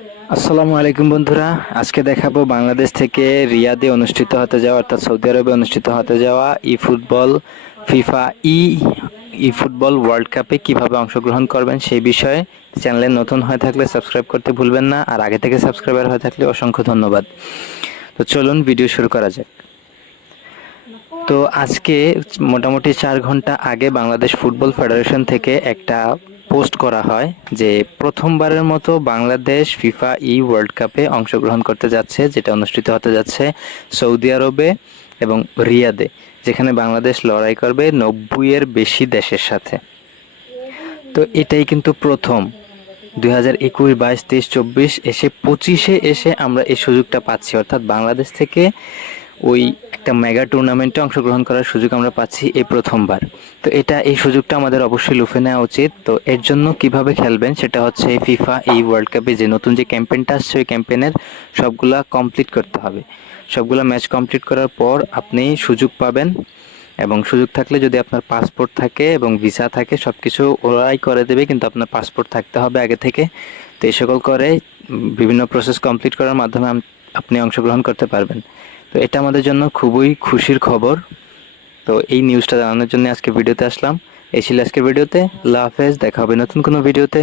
আসসালামু আলাইকুম বন্ধুরা, আজকে দেখাবো বাংলাদেশ থেকে রিয়াদে অনুষ্ঠিত হতে যাওয়া অর্থাৎ সৌদি আরবে অনুষ্ঠিত হতে যাওয়া ফিফা ই ই ফুটবল ওয়ার্ল্ড কাপে কিভাবে অংশগ্রহণ করবেন সেই বিষয়ে। চ্যানেলে নতুন হয়ে থাকলে সাবস্ক্রাইব করতে ভুলবেন না, আর আগে থেকে সাবস্ক্রাইবার হয়ে থাকলে অসংখ্য ধন্যবাদ। তো চলুন ভিডিও শুরু করা যাক। তো আজকে মোটামুটি 4 ঘন্টা আগে বাংলাদেশ ফুটবল ফেডারেশন থেকে একটা পোস্ট করা হয় যে প্রথমবারের মতো বাংলাদেশ ফিফা ওয়ার্ল্ড কাপে অংশগ্রহণ করতে যাচ্ছে, যেটা অনুষ্ঠিত হতে যাচ্ছে সৌদি আরবে এবং রিয়াদে, যেখানে বাংলাদেশ লড়াই করবে 90-এর বেশি দেশের সাথে। তো এটাই কিন্তু প্রথম 2021, 22, 23, 24 এসে 25-এ এসে আমরা এই সুযোগটা পাচ্ছি, অর্থাৎ বাংলাদেশ থেকে ওই একটা মেগা টুর্নামেন্টে অংশগ্রহণ করার সুযোগ আমরা পাচ্ছি এই প্রথমবার। তো এই সুযোগটা আমাদের অবশ্যই লুফে নেওয়া উচিত। তো এর জন্য কিভাবে খেলবেন সেটা হচ্ছে ফিফা ওয়ার্ল্ড কাপে যে নতুন যে ক্যাম্পেইনটা আসছে ওই ক্যাম্পেইনের সবগুলা কমপ্লিট করতে হবে। সবগুলা ম্যাচ কমপ্লিট করার পর আপনি সুযোগ পাবেন, এবং সুযোগ থাকলে যদি আপনার পাসপোর্ট থাকে এবং ভিসা থাকে সব কিছু ওরাই করে দেবে, কিন্তু আপনার পাসপোর্ট থাকতে হবে আগে থেকে। তো এই সকল করে বিভিন্ন প্রসেস কমপ্লিট করার মাধ্যমে আপনি অংশগ্রহণ করতে পারবেন। তো এটা আমাদের জন্য খুবই খুশির খবর। তো এই নিউজটা জানানোর জন্য আজকে ভিডিওতে আসলাম। এই ছিল আজকের ভিডিওতে। আল্লাহ হাফেজ, দেখা হবে নতুন কোনো ভিডিওতে।